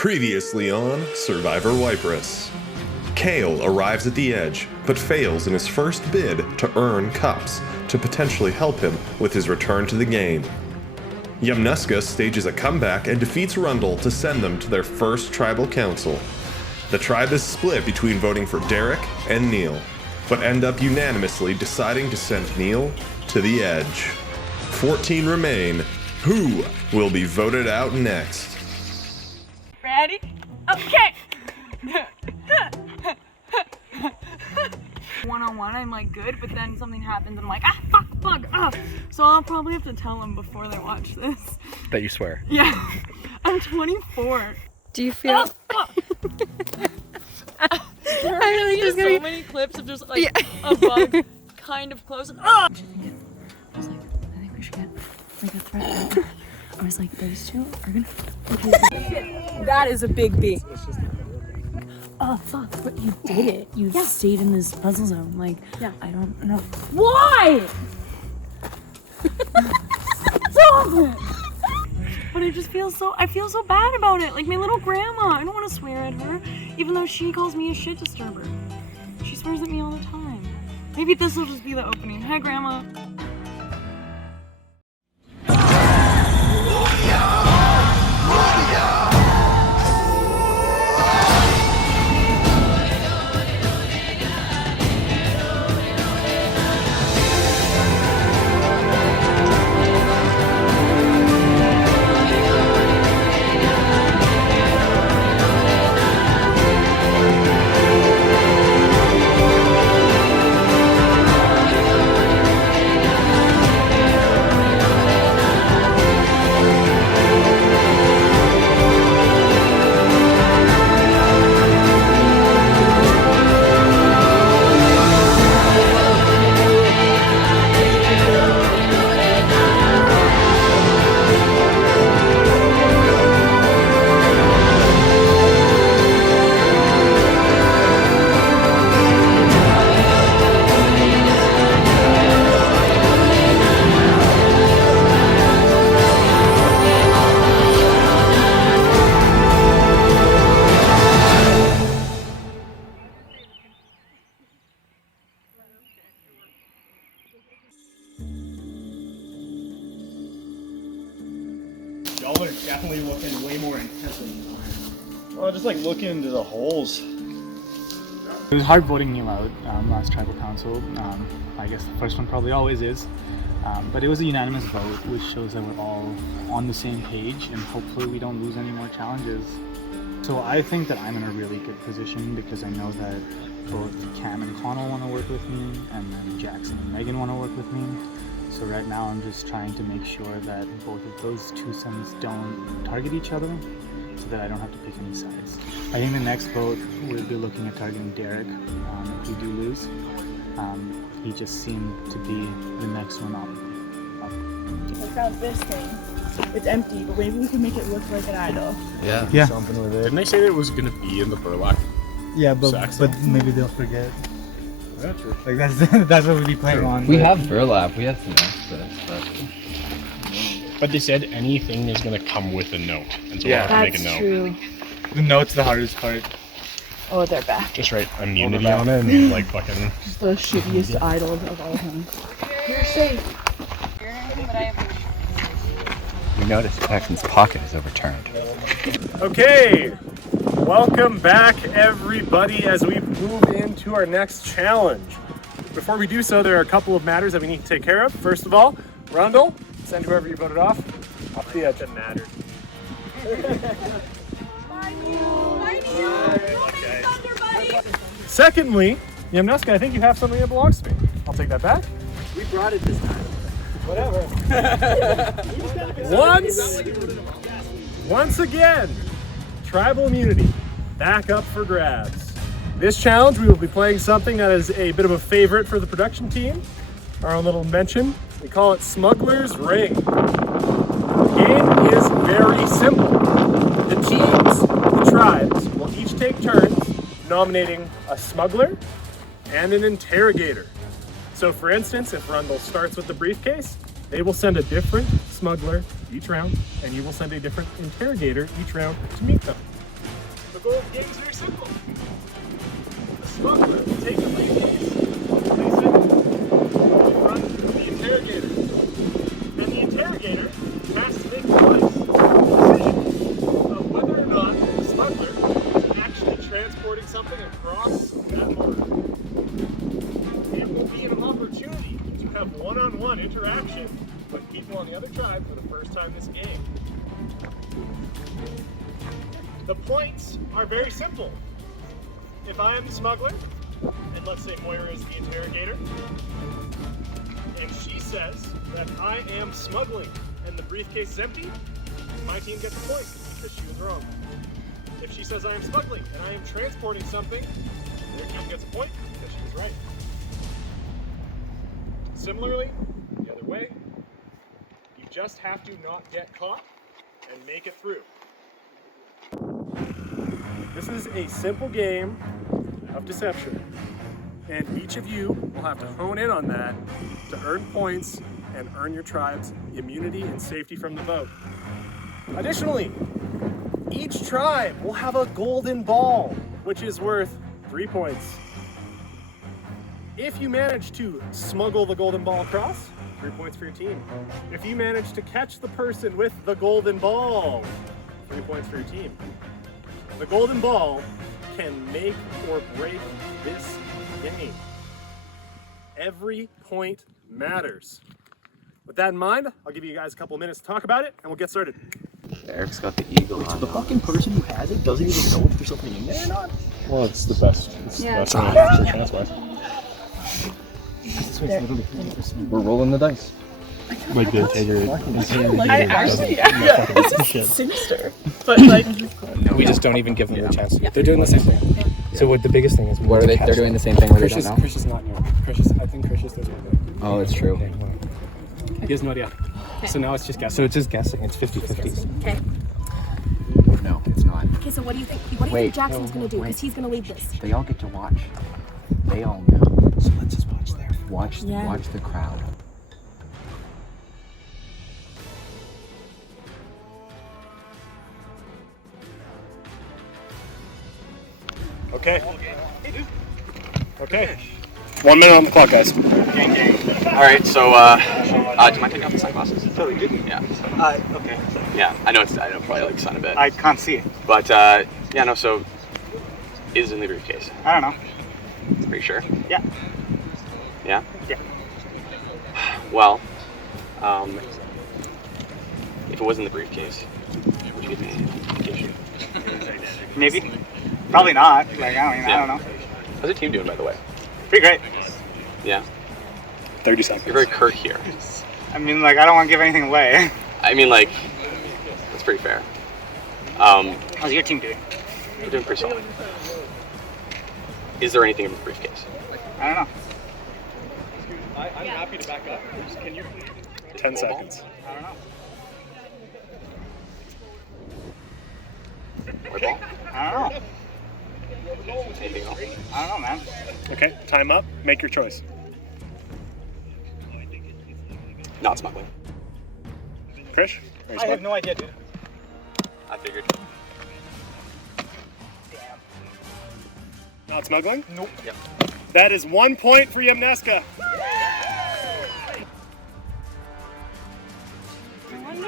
Previously on Survivor Waiparous. Kale arrives at the edge, but fails in his first bid to earn cups to potentially help him with his return to the game. Yamnuska stages a comeback and defeats Rundle to send them to their first tribal council. The tribe is split between voting for Derek and Neil, but end up unanimously deciding to send Neil to the edge. 14 remain. Who will be voted out next? Ready? Okay! One-on-one, I'm like good, but then something happens and I'm like, fuck. So I'll probably have to tell them before they watch this. That you swear? Yeah. I'm 24. Do you feel... There's so many clips of just like a bug kind of close. I was like, I think we should get like a threat. I was like, those two are gonna... That is a big B. Oh fuck, but you did it. You stayed in this puzzle zone. Like, I don't know. Why? Stop it! But I feel so bad about it. Like my little grandma. I don't want to swear at her, even though she calls me a shit disturber. She swears at me all the time. Maybe this will just be the opening. Hi, Grandma. Y'all are definitely looking way more intensely than I am. Well, just like looking into the holes. It was hard voting Neil out last tribal council. I guess the first one probably always is. But it was a unanimous vote, which shows that we're all on the same page and hopefully we don't lose any more challenges. So I think that I'm in a really good position because I know that both Cam and Connell want to work with me and then Jackson and Megan want to work with me. So right now I'm just trying to make sure that both of those two sons don't target each other so that I don't have to pick any sides. I think the next vote we'll be looking at targeting Derek if we do lose. He just seemed to be the next one up. I found this thing. It's empty, but maybe we can make it look like an idol. Yeah. Something with it. Didn't they say that it was gonna be in the burlap? Yeah, but maybe they'll forget. Like that's what we'd be playing on. We have burlap, we have some access, But they said anything is gonna come with a note, and so we'll have to make a note. True. The note's the hardest part. Oh, they're back. Just write immunity on it and like fucking. Just the shittiest idols of all time. You're safe. we noticed Jackson's pocket is overturned. Okay, welcome back everybody as we move into our next challenge. Before we do so, there are a couple of matters that we need to take care of. First of all, Rundle, send whoever you voted off the edge. It mattered. Secondly, Yamnuska, I think you have something that belongs to me. I'll take that back. We brought it this time. Whatever. Once again, tribal immunity back up for grabs. This challenge, we will be playing something that is a bit of a favorite for the production team. Our own little mention. We call it Smuggler's Ring. The game is very simple. The teams, the tribes, will each take turns nominating a smuggler and an interrogator. So for instance, if Rundle starts with the briefcase, they will send a different smuggler each round, and you will send a different interrogator each round to meet them. The goal of the game is very simple. The smuggler will take the briefcase, place it in front of the interrogator. And the interrogator has to make a decision of whether or not the smuggler is actually transporting something across that border. It will be an opportunity to have one-on-one interaction with people on the other tribe for the first time this game. The points are very simple. If I am the smuggler, and let's say Moira is the interrogator, and she says that I am smuggling and the briefcase is empty, my team gets a point because she was wrong. If she says I am smuggling and I am transporting something, their team gets a point because she was right. Similarly, the other way, you just have to not get caught and make it through. This is a simple game of deception, and each of you will have to hone in on that to earn points and earn your tribe's immunity and safety from the boat. Additionally, each tribe will have a golden ball, which is worth 3 points. If you manage to smuggle the golden ball across, 3 points for your team. If you manage to catch the person with the golden ball, 3 points for your team. The golden ball can make or break this game. Every point matters. With that in mind, I'll give you guys a couple of minutes to talk about it, and we'll get started. Eric's got the eagle on. The fucking person who has it doesn't even know if there's something in there or not. Well, it's the best. It's the best way to chance wise. We're rolling the dice. Like the integrity. I actually, this is sinister, but like, We just don't even give them the chance. They're doing the same thing. So what the biggest thing is, What are they? They're doing the same thing where they don't know? Chris is not new. I think Chris is doing it. Oh, that's true. He has no idea. So now it's just guessing. So it's just guessing. It's 50-50. Okay. No, it's not. Okay, so what do you think? What do you think Jackson's gonna do? Because he's gonna lead this. They all get to watch. They all know. So let's just watch there. Watch the crowd. Okay. Okay. 1 minute on the clock, guys. Alright, so, do you mind taking off the sunglasses? Totally did. Yeah. Okay. Yeah, I know probably like sun a bit. I can't see it. But, yeah, no, so, is it in the briefcase? I don't know. Are you sure? Yeah. Yeah? Yeah. Well, if it was in the briefcase, would you give me a gift? Maybe. Probably not. Like, I don't know. How's the team doing, by the way? Pretty great. Yeah? 30 seconds. You're very curt here. I mean, like, I don't want to give anything away. I mean, like, that's pretty fair. How's your team doing? We're doing pretty solid. Is there anything in the briefcase? I don't know. I'm happy to back up. Can you 10 seconds. I don't know. White ball? I don't know. Anything else? I don't know, man. Okay, time up. Make your choice. Not smuggling. Krish? I have no idea, dude. I figured. Not smuggling? Nope. Yep. That is 1 point for Yamnuska.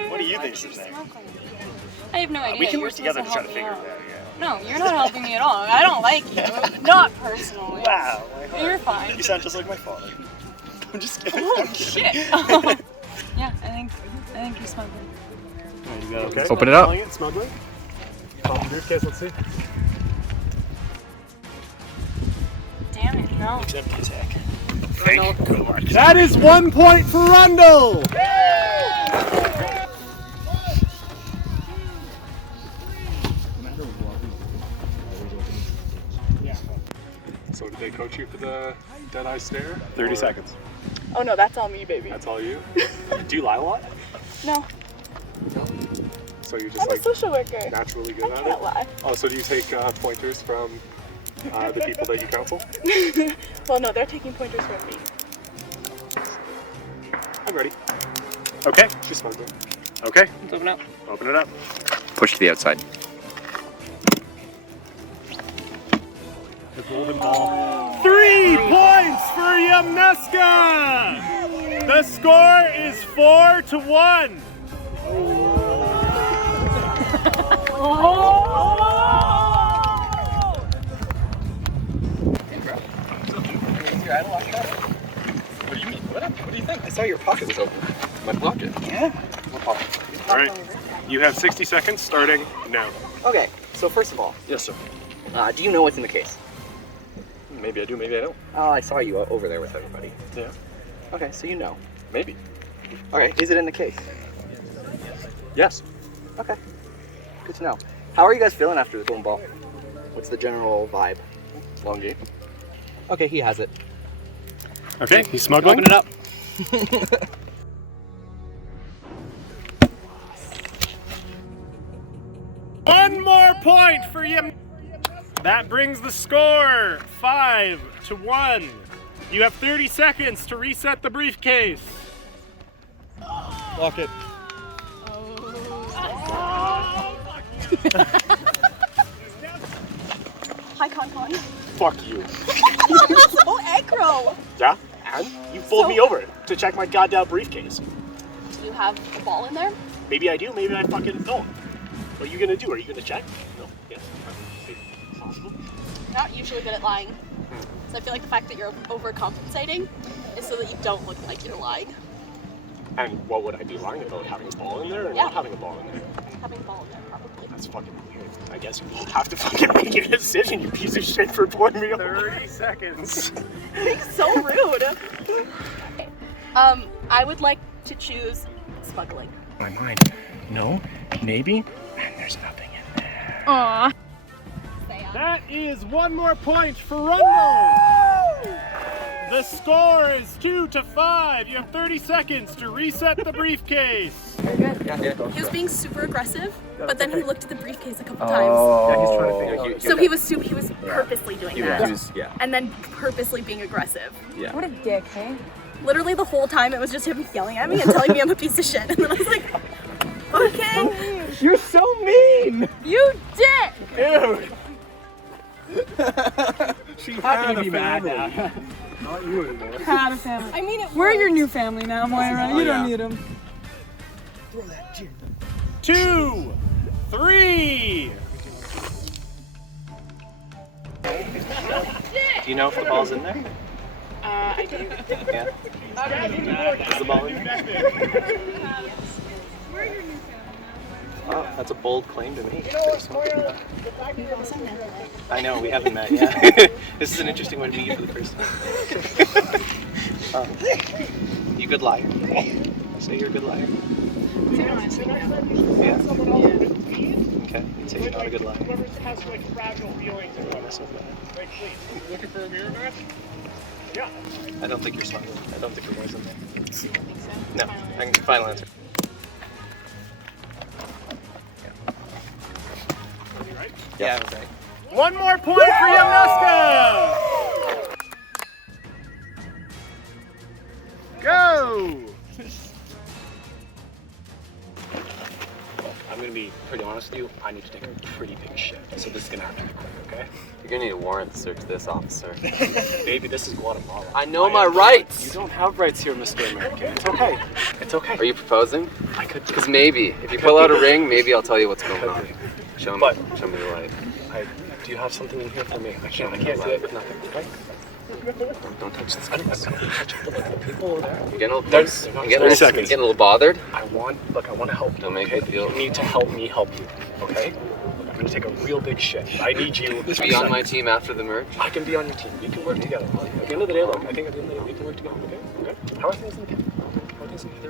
What do you think she's saying? I have no idea. We can You're work together to supposed try to help figure me it out. out. No, you're not helping me at all. I don't like you. Not personally. Wow. You're fine. You sound just like my father. I'm just kidding. Oh shit. Yeah, I think you're smuggling. Okay. Open it up. Smuggling. Pop the briefcase. Let's see. Damn it, no. Looks empty as heck. Thank God. That is 1 point for Rundle. So did they coach you for the dead-eye stare? 30 seconds. oh no, that's all me, baby. That's all you? Do you lie a lot? No, So you're just I'm a like social worker. naturally good I at it? can't lie. Oh, so do you take pointers from the people that you counsel? Well, no, they're taking pointers from me. I'm ready. Okay. She's smuggling. Okay. Let's open up. Open it up. Push to the outside. the golden ball. 3 points for Yamnuska! The score is 4-1. What do you mean? What do you think? I saw your pocket was open. My pocket? Yeah. What pocket? All right. You have 60 seconds starting now. Okay, so first of all. Yes, sir. Do you know what's in the case? Maybe I do, maybe I don't. Oh, I saw you over there with everybody. Yeah. Okay, so you know. Maybe. Okay, is it in the case? Yes. Okay. Good to know. How are you guys feeling after the golden ball? What's the general vibe? Long game. Okay, he has it. Okay, he's smuggling. Open it up. One more point for Yam. That brings the score 5-1. You have 30 seconds to reset the briefcase. Lock it. Hi, Con. Fuck you. You're so aggro. Yeah? And you pulled me over to check my goddamn briefcase. Do you have a ball in there? Maybe I do, maybe I fucking don't. What are you gonna do? Are you gonna check? No? Yes. Possible? You're not usually good at lying. So I feel like the fact that you're overcompensating is so that you don't look like you're lying. And what would I be lying about? Having a ball in there or not having a ball in there? Having a ball in there, probably. That's fucking weird. I guess you have to fucking make your decision, you piece of shit, for pulling me over. 30 seconds. Being so rude. Okay. I would like to choose smuggling. My mind. No, maybe, and there's nothing in there. Aww. That is 1 more point for Rundle. The score is 2-5. You have 30 seconds to reset the briefcase. He was being super aggressive, but then he looked at the briefcase a couple Yeah, he's trying to figure out. times. So he was purposely doing that. Yeah. And then purposely being aggressive. Yeah. What a dick, hey? Literally the whole time it was just him yelling at me and telling me I'm a piece of shit. And then I was like, okay. You're so mean! You did! Dude. She had a family. Not you anymore. Had a family. I mean, We're your new family now, Moira. You don't need them. 2, 3. Do you know if the ball's in there? I do. Yeah. Is the ball in there? Oh, that's a bold claim to make. I know, we haven't met yet. This is an interesting way to meet you for the first time. You a good liar? Say you're a good liar. Yeah. Okay, you'd say you're not a good liar. Has like fragile feelings about it. Like, please, looking for a mirror match? Yeah. I don't think you're smuggling. I don't think your boy's in there. No. Final answer. Yeah, I was right. 1 more point for Yamnuska! Go! I'm gonna be pretty honest with you. I need to take a pretty big shit, so this is gonna have to be quick, okay? You're gonna need a warrant to search this, officer. Baby, this is Guatemala. I know my rights! You don't have rights here, Mr. American. It's okay. It's okay. Are you proposing? I could. Because maybe, if you pull out a ring, maybe I'll tell you what's going on. Show me the light. Do you have something in here for me? I can't see it. Nothing. Right? Don't touch this. I don't touch the people over there. You're getting a little bothered? I want to help you. Don't make me feel. You need to help me help you, okay? I'm gonna take a real big shit. I need you to be on my team after the merge. I can be on your team. We can work together. At the end of the day, look, I think at the end of the day, we can work together, okay? How are things in the camp? How are things in the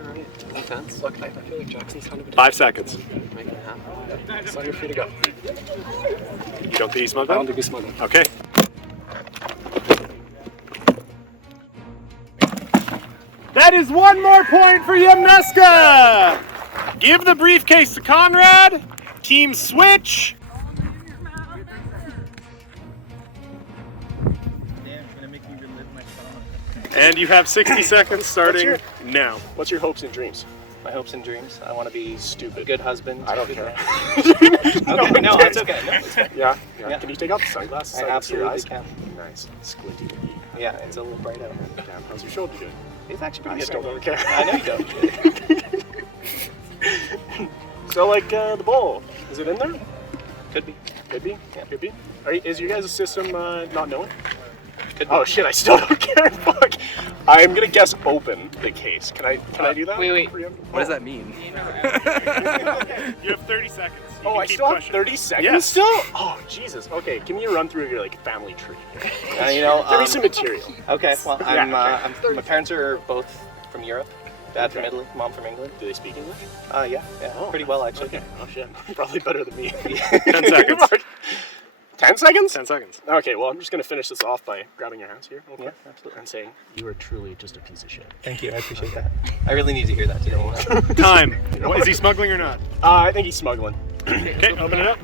defense? Look, I feel like Jackson's kind of a 5 seconds. Make it happen. So you're free to go. You don't think he's smuggling? I don't think he's smuggling. Okay. That is 1 more point for Yamnuska! Give the briefcase to Conrad. Team switch. And you have 60 seconds starting now. What's your hopes and dreams? my hopes and dreams. I want to be Stupid. a good husband. I don't good care. man. Okay, no, it's okay. No, it's fine. Yeah. Yeah. Can you take off the sunglasses? I so can see your absolutely eyes? can. Nice. Squinty. Yeah, it's a little bright out. Damn, how's your shoulder doing? It's actually pretty I good. still right don't now. care. I know you don't. So, like, the bowl, is it in there? Could be. Could be. Yeah. Could be. Is your guys' system not known? Could be. Oh shit! I still don't care. Fuck. I'm gonna guess open the case. Can I do that? Wait. For you? What does that mean? You have 30 seconds. You Oh, can I keep still have questioning. 30 seconds Yes. still? Oh Jesus. Okay. Give me a run through your like family tree. Give me some material. Okay, well, Yeah, my parents are both from Europe. Dad from Italy, mom from England. Do they speak English? Yeah, pretty well actually. Okay. Oh shit. Probably better than me. 10 seconds. 10 seconds? 10 seconds. Okay, well, I'm just going to finish this off by grabbing your hands here. Okay. Yeah, absolutely. And saying, you are truly just a piece of shit. Thank you, I appreciate that. I really need to hear that today. Time. Is he smuggling or not? I think he's smuggling. Okay, open it up.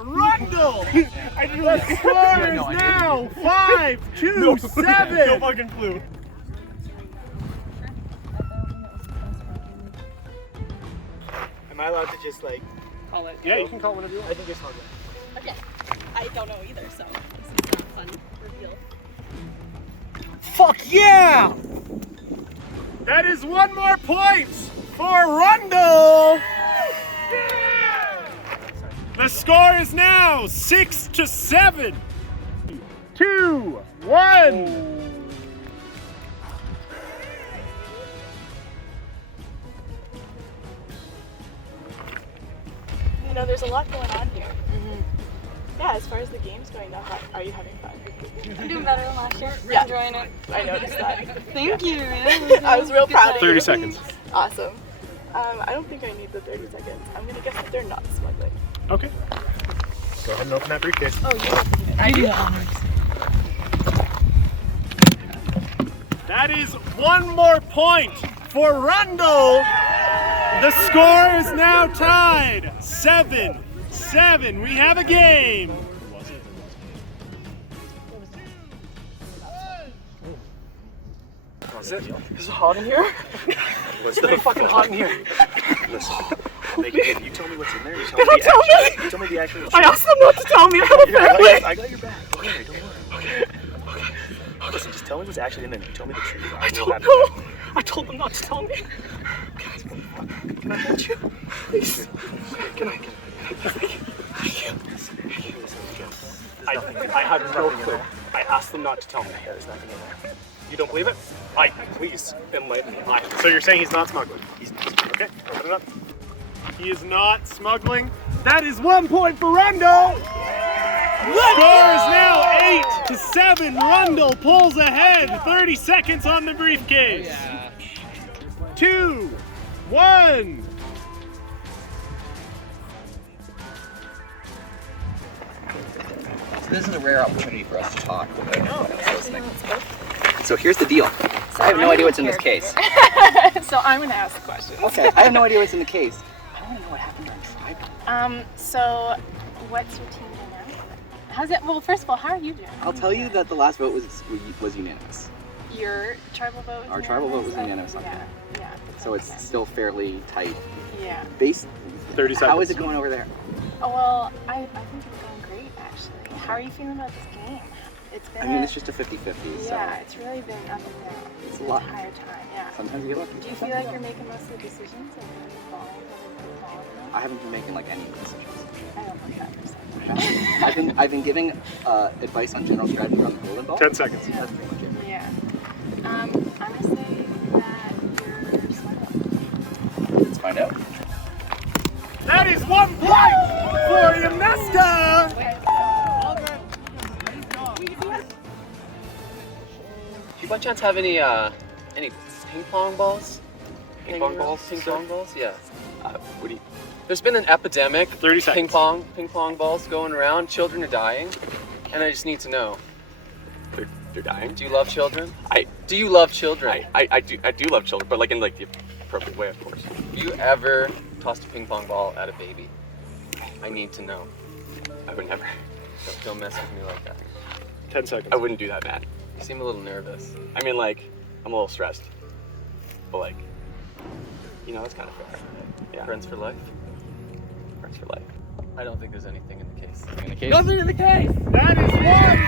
Rundle! The score is now 5-2-7! No fucking clue. Am I allowed to just like call it? Yeah, you can call whenever you want. I think it's not good. Okay. I don't know either, so this is not a fun reveal. Fuck yeah! That is one more point for Rundle! The score is now 6-7. 2-1. You know, there's a lot going on here. Yeah, as far as the game's going, are you having fun? I'm doing better than last year. Yeah. Enjoying it. I noticed that. Thank you. I was real proud of you. 30 seconds. Awesome. I don't think I need the 30 seconds. I'm gonna guess that they're not smuggling. Okay. Go ahead and open that briefcase. Oh, you opened it. I do. That is one more point for Rundle. The score is now tied 7-7. We have a game. Is it hot in here? It's pretty fucking hot in here. Listen, if you tell me what's in there, you tell They don't tell me! You tell me the actual I asked them not to tell me. I have a family. I got your back. Don't worry, don't worry. Okay. Listen, just tell me what's actually in there. You tell me the truth. I don't know. I told them not to tell me. Can I hold you? Please. Can I? I have no clue. I asked them not to tell me. There's nothing in there. You don't believe it? Please enlighten me. So you're saying he's not smuggling? He's not smuggling. Okay, open it up. He is not smuggling. That is 1 point for Rundle. The score is now 8-7. Rundle pulls ahead. 30 seconds on the briefcase. 2, 1. So this is a rare opportunity for us to talk without anyone else listening. So here's the deal. I have no idea what's in this case. So I'm gonna ask the questions. Okay, I have no idea what's in the case. I want to know what happened during tribal. So what's your team doing now? How's it? Well, first of all, how are you doing? I'll tell you that the last vote was unanimous. Your tribal vote? Our tribal vote was unanimous on that. Yeah. So it's still fairly tight. Yeah. 30 seconds. How is it going over there? Oh, well, I think it's going great, actually. How are you feeling about this game? It's been. I mean, it's just a 50-50. So Yeah, it's really been up and down. It's a the lot. entire time. Yeah. Sometimes you get lucky. Do you feel like you're making most of the decisions and kind of following everything? I haven't been making like any decisions. I don't know that percent. I've been giving advice on general strategy around the golden ball. 10 seconds. That's pretty much it. Yeah. I'm gonna say that you're smuggling. Let's find out. That is 1 point for Yamnuska. Do you by chance have any ping pong balls? Ping pong balls? Ping pong balls? Yeah. What do you? There's been an epidemic. 30 seconds. Ping pong balls going around. Children are dying, and I just need to know. They're dying. Do you love children? Do you love children? I do love children, but like in like the appropriate way, of course. Have you ever tossed a ping pong ball at a baby? I need to know. I would never. Don't mess with me like that. 10 seconds. I wouldn't do that bad. You seem a little nervous. I mean, like, I'm a little stressed. But, like, you know, it's kind of fair. Yeah. Friends for life? Friends for life. I don't think there's anything in the case. Nothing in the case! That is 1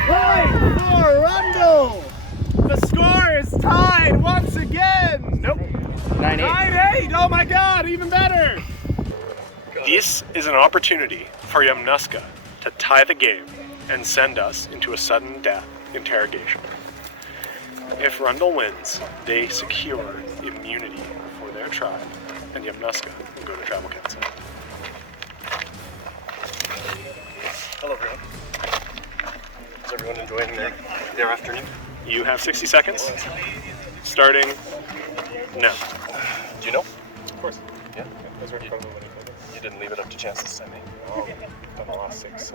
point for Rundle! The score is tied once again! Nope. 9-8. 9-8! Oh my god, even better! This is an opportunity for Yamnuska to tie the game and send us into a sudden death interrogation. If Rundle wins, they secure immunity for their tribe, and Yamnuska will go to tribal council. Hello, everyone. Is everyone enjoying their afternoon? You have 60 seconds. Starting now. Do you know? Of course. Yeah. You didn't leave it up to chance this time, eh? Oh, done the last 6.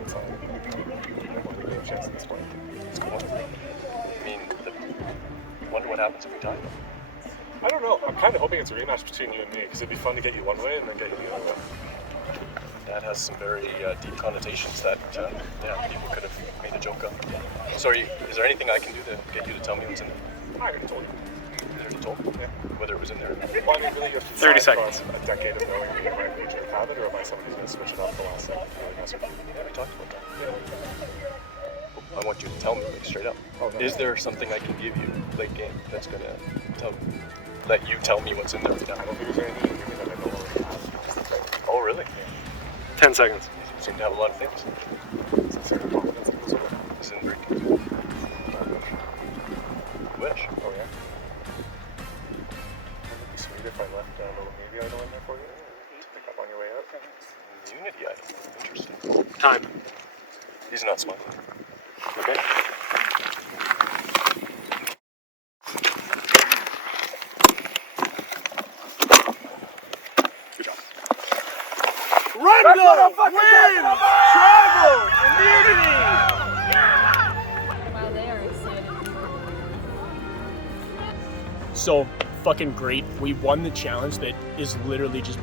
That's all. We gave a chance at this point. It's cool. I mean, wonder what happens if we tie. I don't know. I'm kind of hoping it's a rematch between you and me, because it'd be fun to get you one way and then get you the other way. That has some very deep connotations that people could have made a joke of. So is there anything I can do to get you to tell me what's in there? I already told you. You already told me? Yeah. Whether it was in there or not. Well, I mean, really, you have to 30 decide seconds. across a decade of knowing me, am I a creature of habit, or am I somebody who's going to switch it up at the last second to really mess with you? Yeah, we talked about that. Yeah. I want you to tell me, like, straight up. Oh, no. Is there something I can give you late game that's going to let you tell me what's in there right now? I don't think there's anything you can give me that I don't already have. Oh, really? 10 seconds. You seem to have a lot of things. It's a certain confidence that goes over. Is in drink. Wish. Oh, yeah? Wouldn't it be sweet if I left a little maybe idol in there for you to pick up on your way out? Immunity item. Interesting. Time. He's not smiling. Okay. Good job. Rundle wins tribal immunity! Wow, they are excited. So fucking great. We won the challenge that is literally just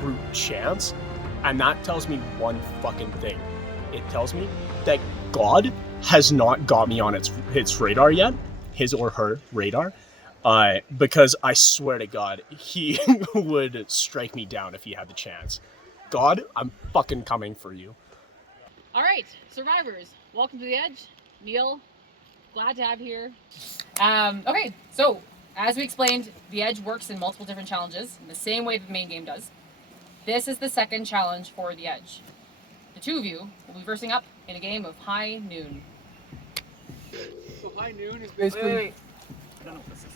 brute chance. And that tells me one fucking thing. It tells me that God has not got me on its radar yet. His or her radar. Because I swear to God, he would strike me down if he had the chance. God, I'm fucking coming for you. All right, survivors, welcome to the Edge. Neil, glad to have you here. Okay, so as we explained, the Edge works in multiple different challenges in the same way that the main game does. This is the second challenge for the Edge. The two of you will be versing up in a game of High Noon. So High Noon is basically...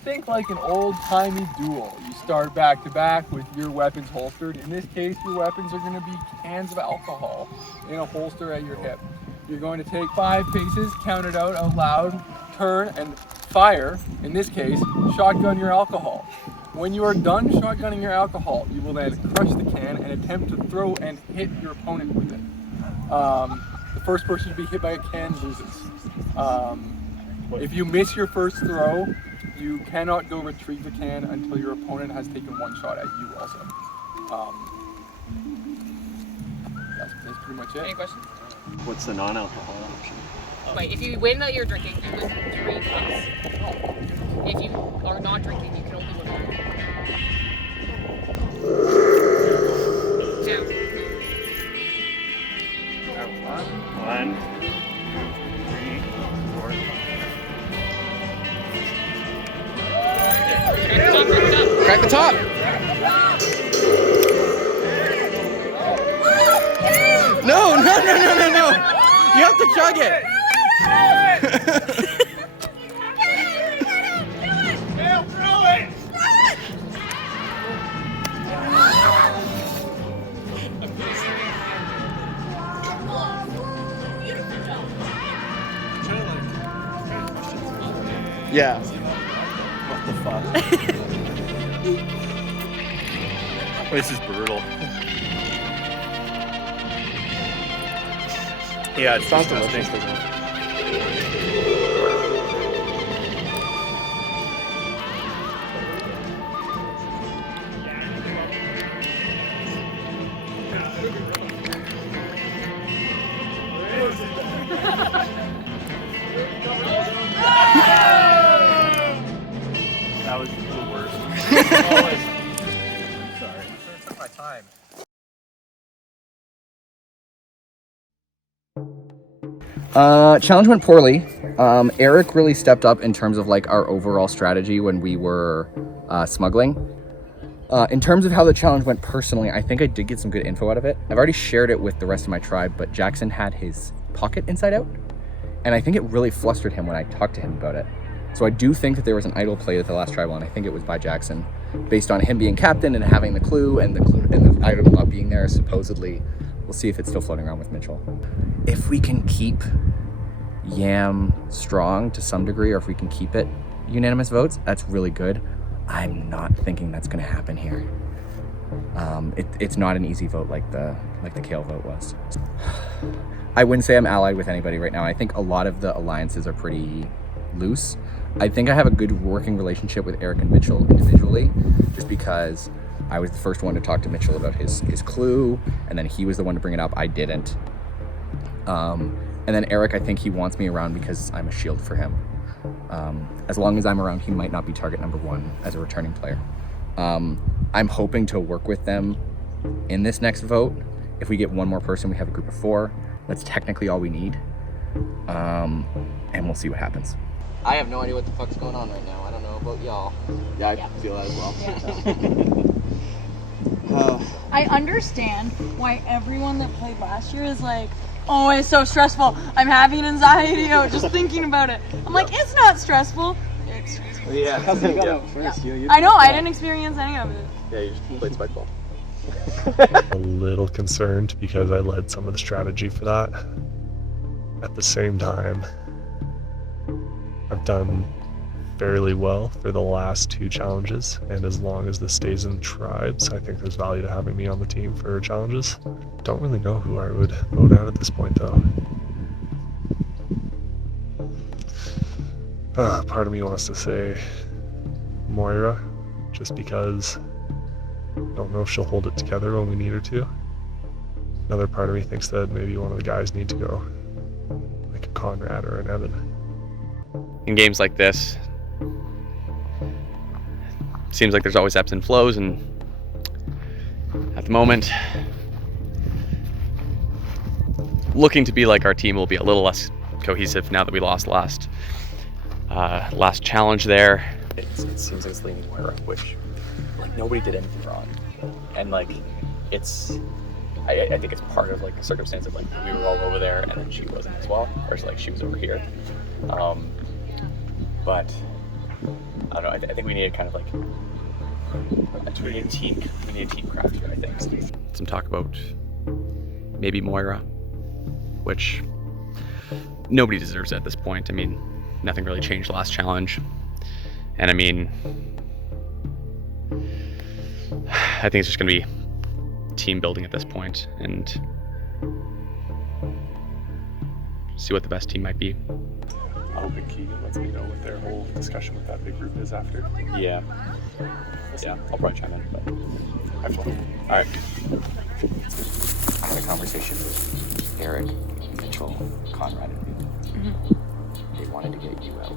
Think like an old-timey duel. You start back to back with your weapons holstered. In this case, your weapons are going to be cans of alcohol in a holster at your hip. You're going to take 5 paces, count it out loud, turn, and fire, in this case, shotgun your alcohol. When you are done shotgunning your alcohol, you will then crush the can and attempt to throw and hit your opponent with it. The first person to be hit by a can loses. If you miss your first throw, you cannot go retrieve the can until your opponent has taken 1 shot at you also. That's pretty much it. Any questions? What's the non-alcohol option? Wait, if you win that you're drinking, you win 3 cups. If you are not drinking, you can only win 1. 2. 1, 3, 4. Crack the top! No! You have to chug it! Dale, throw it! Yeah. What the fuck? This is brutal. Yeah, it sounds disgusting. Challenge went poorly. Eric really stepped up in terms of like our overall strategy when we were smuggling. In terms of how the challenge went personally, I think I did get some good info out of it. I've already shared it with the rest of my tribe, but Jackson had his pocket inside out, and I think it really flustered him when I talked to him about it. So I do think that there was an idle play at the last tribal, and I think it was by Jackson, based on him being captain and having the clue and the idol not being there supposedly. We'll see if it's still floating around with Mitchell. If we can keep Yam strong to some degree, or if we can keep it unanimous votes, that's really good. I'm not thinking that's going to happen here. It's not an easy vote like the Kale vote was. I wouldn't say I'm allied with anybody right now. I think a lot of the alliances are pretty loose. I think I have a good working relationship with Eric and Mitchell individually, just because I was the first one to talk to Mitchell about his clue, and then he was the one to bring it up. I didn't. And then Eric, I think he wants me around because I'm a shield for him. As long as I'm around, he might not be target number one as a returning player. I'm hoping to work with them in this next vote. If we get one more person, we have a group of 4. That's technically all we need. And we'll see what happens. I have no idea what the fuck's going on right now. I don't know about y'all. Yeah, I feel that as well. I understand why everyone that played last year is like, oh, it's so stressful. I'm having anxiety just thinking about it. I'm like, it's not stressful. It's stressful. Yeah. I know, I didn't experience any of it. Yeah, you just played spikeball. A little concerned because I led some of the strategy for that. At the same time, I've done fairly well for the last 2 challenges, and as long as this stays in tribes, I think there's value to having me on the team for challenges. Don't really know who I would vote out at this point though. Part of me wants to say Moira, just because I don't know if she'll hold it together when we need her to. Another part of me thinks that maybe one of the guys need to go, like a Conrad or an Evan. In games like this, seems like there's always ebbs and flows, and at the moment, looking to be like our team will be a little less cohesive now that we lost last challenge there. It seems like it's leaning Moira, which like nobody did anything wrong, and like it's I think it's part of like the circumstance of like we were all over there and then she wasn't as well, or like she was over here. But I don't know. I think we need kind of like we need a team craft here. I think some talk about maybe Moira, which nobody deserves at this point. I mean, nothing really changed last challenge, and I mean, I think it's just gonna be team building at this point and see what the best team might be. I hope Keegan lets me know what their whole discussion with that big group is after. Yeah, I'll probably chime in, but have fun. All right. I had a conversation with Eric, Mitchell, Conrad, and me. They wanted to get you out.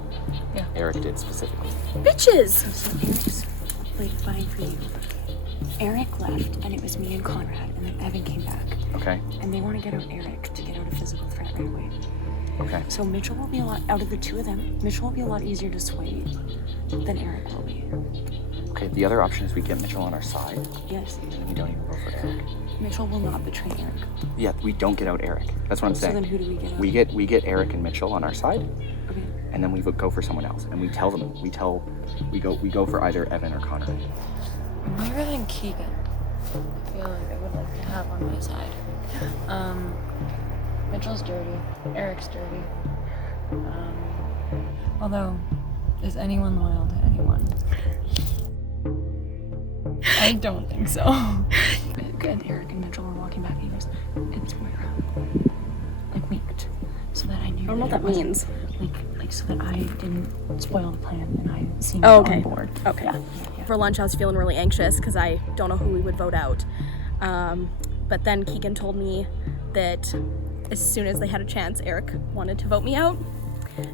Yeah. Eric did specifically. Bitches! So Eric's like fine for you. Eric left, and it was me and Conrad, and then Evan came back. Okay. And they want to get out Eric to get out a physical threat right away. Okay. So Mitchell will be a lot, out of the 2 of them, Mitchell will be a lot easier to sway than Eric will be. Okay, the other option is we get Mitchell on our side. Yes. And then we don't even vote for Eric. Mitchell will not betray Eric. Yeah, we don't get out Eric. That's what I'm saying. So then who do we get out? We get Eric and Mitchell on our side. Okay. And then we would go for someone else. And we tell them, we go for either Evan or Conrad. Moira and Keegan, I feel like I would like to have on my side. Mitchell's dirty. Eric's dirty. Although, is anyone loyal to anyone? I don't think so. And Eric and Mitchell were walking back and he goes, it's Moira. Like winked. So that I knew. I don't know what that means. Like so that I didn't spoil the plan and I seemed okay. on board. Okay. Yeah. For lunch, I was feeling really anxious because I don't know who we would vote out. But then Keegan told me that as soon as they had a chance, Eric wanted to vote me out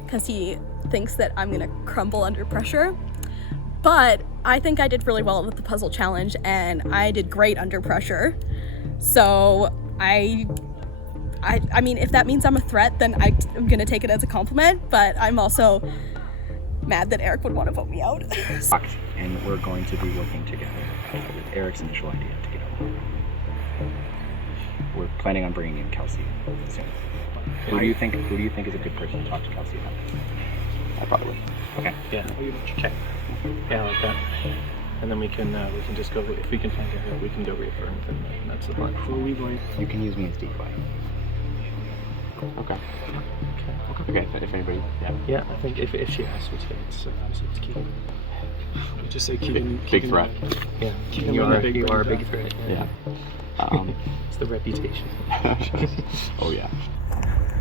because he thinks that I'm gonna crumble under pressure. But I think I did really well with the puzzle challenge and I did great under pressure. So I I mean, if that means I'm a threat, then I'm gonna take it as a compliment, but I'm also mad that Eric would want to vote me out. And we're going to be working together with Eric's initial idea to get out. We're planning on bringing in Kelsey soon. Who do you think is a good person to talk to Kelsey about? I probably would. Okay. Yeah. Okay. Yeah, like that. And then we can just go, if we can find out, we can go reaffirm, then that's the plan. Who are we going? You can use me as decoy. Okay. Okay. If anybody, yeah. Yeah, I think if she asks, we'll say it's Keegan. We just say Keegan. Big threat. Yeah. Keegan, you are a big threat. Yeah. It's the reputation. Oh yeah.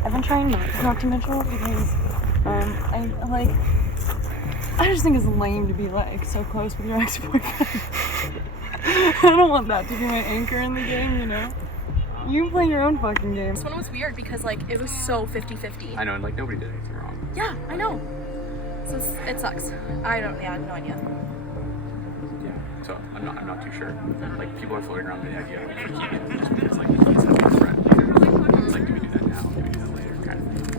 I've been trying not to talk to Mitchell because I just think it's lame to be like so close with your ex-boyfriend. I don't want that to be my anchor in the game, you know? You play your own fucking game. This one was weird because like it was so 50-50. I know, and like nobody did anything wrong. Yeah, I know. So it sucks. I have no idea. Yeah. So I'm not too sure. Like people are floating around the idea of Keegan just because like he's a big threat. It's like, do we do that now? Do we do that later? Kind of thing.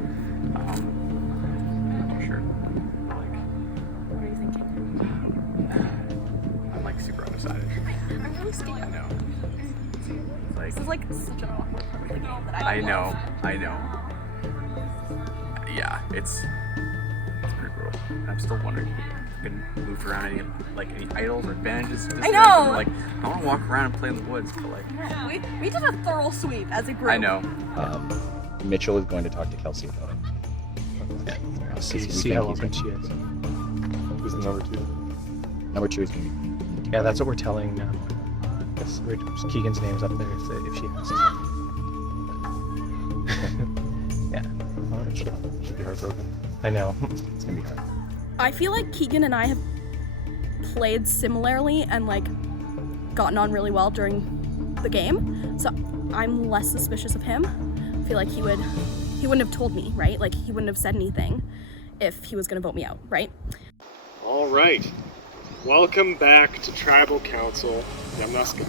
I'm not too sure. Like, What are you thinking? I'm like super undecided. I'm really scared. I know. Like, This is like such an awkward part of the game that I know. Yeah, it's pretty brutal. I'm still wondering if we can move around any idols or advantages. I know. Like, I want to walk around and play in the woods, but like. We did a thorough sweep as a group. I know. Mitchell is going to talk to Kelsey about it. Yeah. See how open she is. Who's the number two? Number two is going to be. Yeah, that's what we're telling. Keegan's name's up there if she asks. Yeah. Should be heartbroken. I know. It's gonna be hard. I feel like Keegan and I have played similarly and like gotten on really well during the game, so I'm less suspicious of him. I feel like he wouldn't have told me, right? Like he wouldn't have said anything if he was gonna vote me out, right? All right. Welcome back to Tribal Council Yamnuska.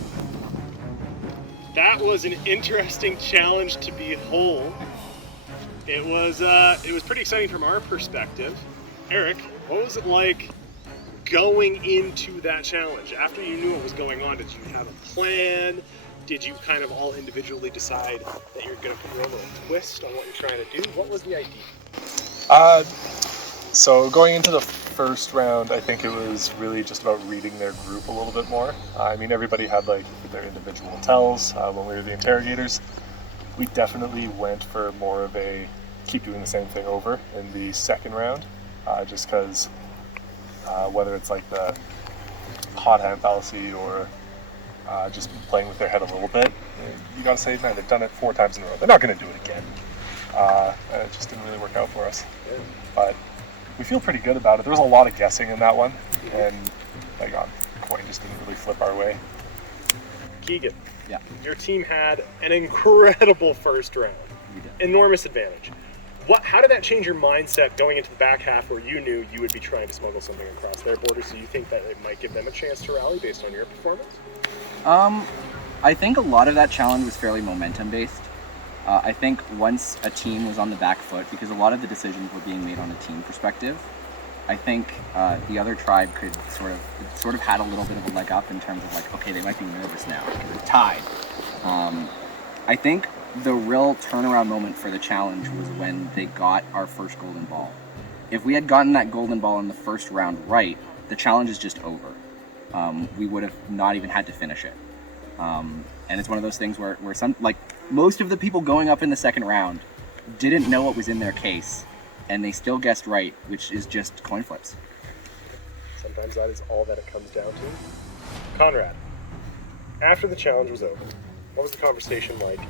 That was an interesting challenge to behold. It was pretty exciting from our perspective. Eric, what was it like going into that challenge? After you knew what was going on, did you have a plan? Did you kind of all individually decide that you're going to put your own little twist on what you're trying to do? What was the idea? So going into the first round, I think it was really just about reading their group a little bit more. I mean, everybody had like their individual tells when we were the interrogators. We definitely went for more of a keep doing the same thing over in the second round, just because whether it's like the hot hand fallacy or just playing with their head a little bit, you gotta say, man, they've done it 4 times in a row. They're not gonna do it again. It just didn't really work out for us. But we feel pretty good about it. There was a lot of guessing in that one, and like the coin just didn't really flip our way. Keegan, yeah, your team had an incredible first round. Enormous advantage. How did that change your mindset going into the back half where you knew you would be trying to smuggle something across their borders? Do you think that it might give them a chance to rally based on your performance? I think a lot of that challenge was fairly momentum based. I think once a team was on the back foot, because a lot of the decisions were being made on a team perspective, I think the other tribe could sort of had a little bit of a leg up in terms of like, okay, they might be nervous now because it's tied. I think the real turnaround moment for the challenge was when they got our first golden ball. If we had gotten that golden ball in the first round right, the challenge is just over. We would have not even had to finish it. And it's one of those things where some, like most of the people going up in the second round didn't know what was in their case, and they still guessed right, which is just coin flips. Sometimes that is all that it comes down to. Conrad, after the challenge was over, what was the conversation like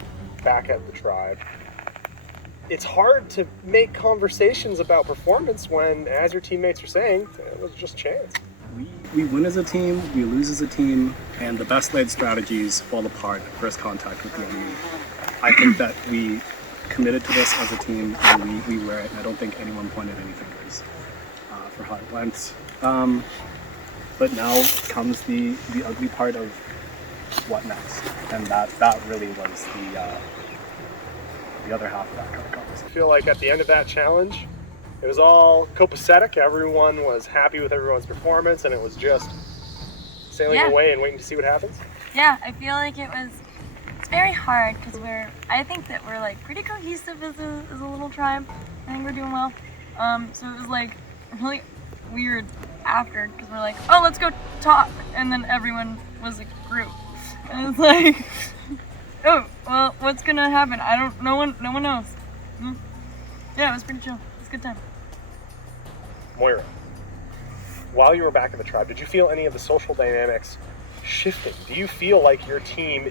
back at the tribe? It's hard to make conversations about performance when, as your teammates are saying, it was just chance. We win as a team, we lose as a team, and the best laid strategies fall apart at first contact with the enemy. I think that we committed to this as a team, and we were it, and I don't think anyone pointed any fingers for how it went. But now comes the ugly part of what next, and that really was the other half of that kind of conversation. I feel like at the end of that challenge, it was all copacetic. Everyone was happy with everyone's performance, and it was just sailing away and waiting to see what happens. Yeah, I feel like it's very hard because I think that we're like pretty cohesive as a little tribe. I think we're doing well. So it was like really weird after because we're like, oh, let's go talk, and then everyone was a group, and it's like, oh, well, what's gonna happen? No one knows. Yeah, it was pretty chill. It was a good time. Moira, while you were back in the tribe, did you feel any of the social dynamics shifting? Do you feel like your team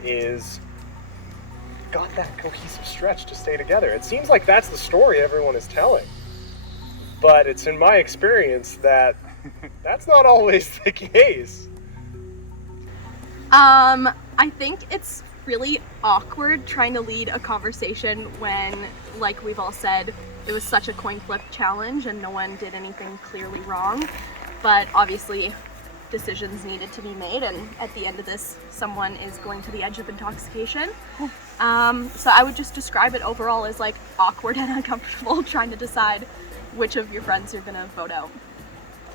got that cohesive stretch to stay together? It seems like that's the story everyone is telling. But it's in my experience that that's not always the case. I think it's really awkward trying to lead a conversation when, like we've all said, it was such a coin flip challenge and no one did anything clearly wrong. But obviously, decisions needed to be made, and at the end of this, someone is going to the edge of intoxication. So I would just describe it overall as like awkward and uncomfortable trying to decide which of your friends you're gonna vote out.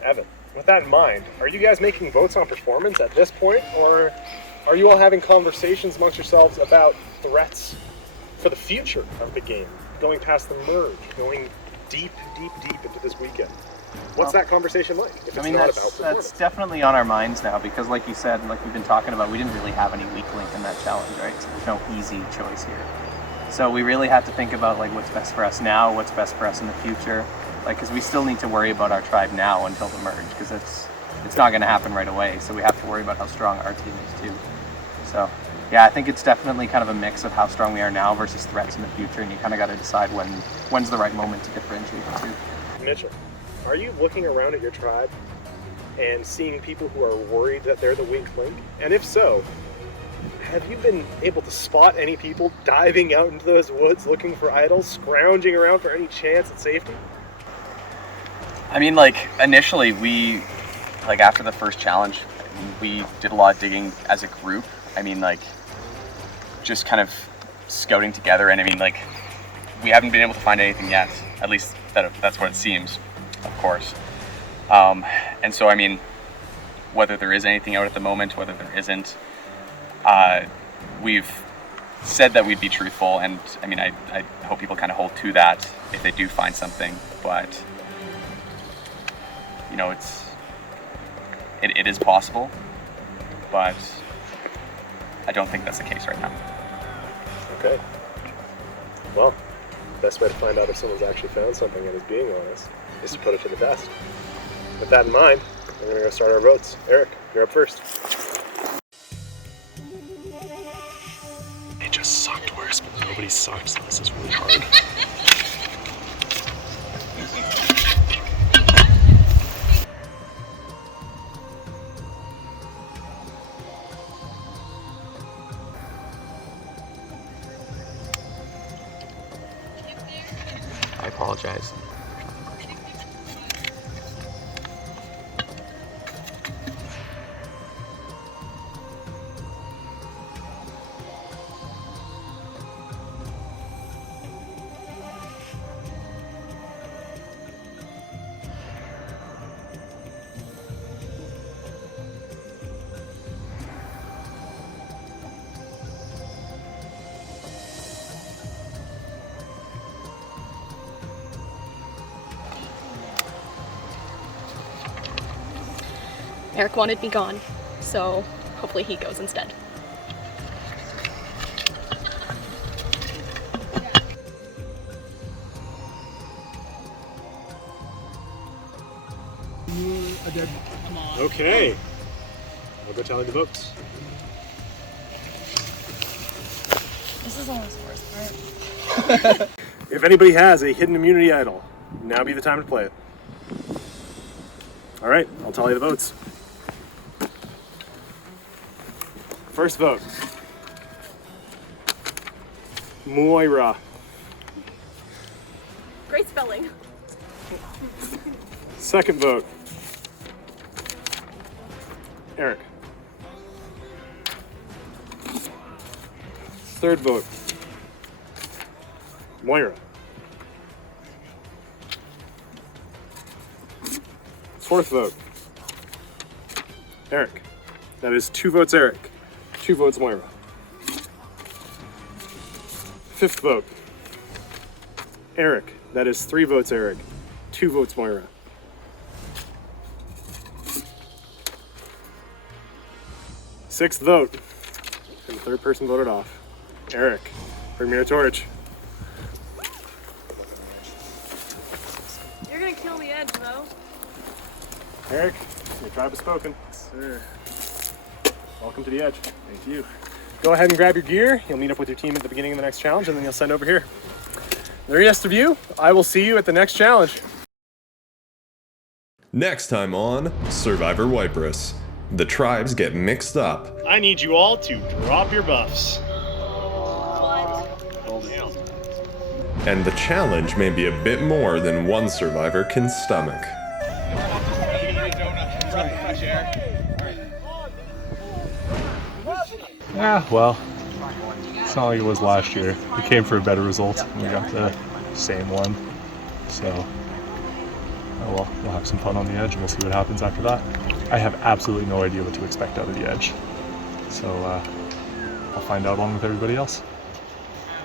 Evan, with that in mind, are you guys making votes on performance at this point, or are you all having conversations amongst yourselves about threats for the future of the game, going past the merge, going deep into this weekend? What's that conversation like if it's not about performance? That's definitely on our minds now because, like you said, like we've been talking about, we didn't really have any weak link in that challenge, right? So there's no easy choice here. So we really have to think about like what's best for us now, what's best for us in the future, like because we still need to worry about our tribe now until the merge because it's not going to happen right away. So we have to worry about how strong our team is too. So yeah, I think it's definitely kind of a mix of how strong we are now versus threats in the future, and you kind of got to decide when's the right moment to differentiate the two. Mitchell, are you looking around at your tribe and seeing people who are worried that they're the weak link? And if so, have you been able to spot any people diving out into those woods looking for idols, scrounging around for any chance at safety? I mean, like initially like after the first challenge, we did a lot of digging as a group. I mean, like just kind of scouting together, and I mean, like we haven't been able to find anything yet. At least that's what it seems, of course. And so, I mean, whether there is anything out at the moment, whether there isn't, we've said that we'd be truthful, and I mean, I hope people kind of hold to that if they do find something. But you know, it is possible, but I don't think that's the case right now. Okay. Well, the best way to find out if someone's actually found something and is being honest is to put it to the test. With that in mind, we're going to go start our votes. Eric, you're up first. It just sucked worse, but nobody sucked, so this is really hard. I apologize. Eric wanted me gone, so hopefully he goes instead. Okay. We'll go tally the votes. This is almost the worst part. If anybody has a hidden immunity idol, now be the time to play it. All right, I'll tally the votes. First vote, Moira. Great spelling. Second vote, Eric. Third vote, Moira. 4th vote, Eric. That is 2 votes Eric, 2 votes Moira. 5th vote, Eric. That is 3 votes Eric, 2 votes Moira. 6th vote, and the 3rd person voted off. Eric, bring me your torch. You're gonna kill the edge, though. Eric, your tribe has spoken. Sir. Welcome to the edge. Thank you. Go ahead and grab your gear. You'll meet up with your team at the beginning of the next challenge, and then you'll send over here. The rest of you, I will see you at the next challenge. Next time on Survivor Waiparous, the tribes get mixed up. I need you all to drop your buffs. And the challenge may be a bit more than one survivor can stomach. Yeah, well, it's not like it was last year. We came for a better result and we got the same one. So, oh well, we'll have some fun on the edge and we'll see what happens after that. I have absolutely no idea what to expect out of the edge. So, I'll find out along with everybody else.